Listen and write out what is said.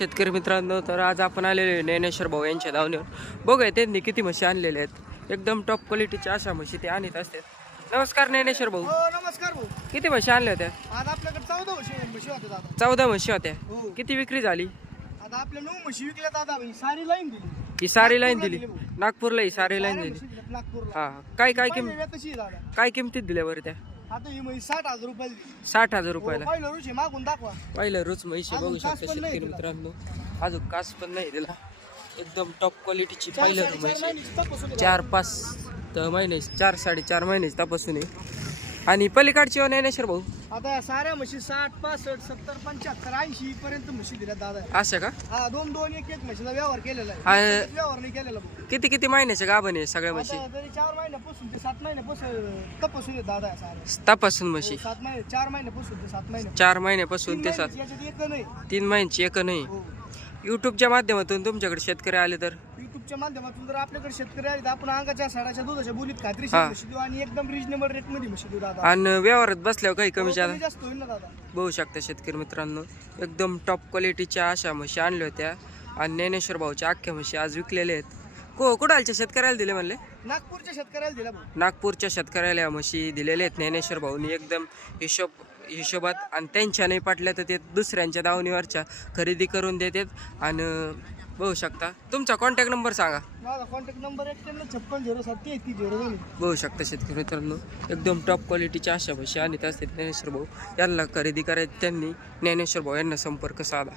शेतकरी मित्रांनो, तर आज आपण आलेले ज्ञानेश्वर भाऊ यांच्या दावणीवर. बघूया त्यांनी किती म्हशी आणलेले आहेत. एकदम टॉप क्वालिटीच्या अशा म्हशी ते आणत असतात. नमस्कार ज्ञानेश्वर भाऊ. हो नमस्कार भाऊ. किती म्हशी आणल्या होत्या? आता आपल्याकडे 14 म्हशी होत्या दादा. 14 म्हशी होत्या. हो. किती विक्री झाली? आता आपल्या 9 म्हशी विकल्या दादा. ही सारी लाईन दिली. ही सारी लाईन नागपूरला दिली. दिली भाऊ. नागपूरला ही सारी लाईन साऱ्या दिली. म्हशी दिल्यात नागपूरला. हा, काय काय किंमत पहिल्या तशी आहे दादा. काय किमतीत दिल्या बरं त्या? आता ही म्हशी 60,000 रुपयाला दिली. 60,000 हो, रुपयाला. पहिलं रुची मागून दाखवा. पहिलं रोज म्हशी बघू अजून कास शकता पण नाही शेतकरी दिला. मित्रांनो. अजून कास पण नाही दिला. एकदम टॉप क्वालिटीची 4 पहिलं साडेचार म्हशी. महिन्याची तपासून आहे 4-5 महिने 4-4.5 महिन्याची तपासून आहे. आणि पलीकडची ज्ञानेश्वर भाऊ दादा. आता या साऱ्या म्हशी 60, 65, 70, 75, 80 पर्यंत म्हशी दिल्या दादा. असं का? हा 2-2, 1-1 म्हशीला व्यवहार केलेला आहे. आ- व्यवहार नाही केलेला भाऊ. किती महिन्याच्या गाभण आहे सगळ्या म्हशी? आता तरी 4 महिन्यापासून ते 7 महिन्यापासून तपासून आहे दादा या साऱ्या. तपासून म्हशी 7 महिने 4 महिन्यापासून ते 7 महिने. 4 महिन्यापासून ते 7 याच्यात एक नाही. 3 महिन्याची एक नाही. हो. युट्यूबच्या माध्यमातून तुमच्याकडे शेतकरी आले तर युट्यूबच्या माध्यमातून जर आपल्याकडे शेतकरी आले तर आपण अंगाच्या साडाच्या दुधाच्या बोलीत खात्री हा. म्हशी देऊ आणि एकदम रिजनेबल रेट मध्ये म्हशी देऊ दादा. आणि व्यवहारात बसल्यावर काही कमी हो, जादा कमी जास्त होईल ना दादा. बघू शकता शेतकरी मित्रांनो. एकदम टॉप क्वालिटीच्या अशा म्हशी आणल्या होत्या. आणि ज्ञानेश्वर भाऊच्या अख्ख्या म्हशी आज विकलेल्या आहेत. कुडालच्या शेतकऱ्याला दिले म्हणले? नागपूरच्या शेतकऱ्याला दिला भाऊ. नागपूरच्या शेतकऱ्याला या म्हशी दिलेल्या आहेत ज्ञानेश्वर भाऊनी एकदम हिशोबात. आणि त्यांच्या नाही पटल्या तर ते दुसऱ्यांच्या दावणीवरच्या खरेदी करून देतात. आणि बघू शकता. तुमचा कॉन्टॅक्ट नंबर सांगा. माझा कॉन्टॅक्ट नंबर 9156073302. बघू शकता शेतकरी मित्रांनो. एकदम टॉप क्वालिटीच्या अशा म्हशी आणत असतात ज्ञानेश्वर भाऊ. यांना खरेदी करायची त्यांनी ज्ञानेश्वर भाऊ यांना संपर्क साधा.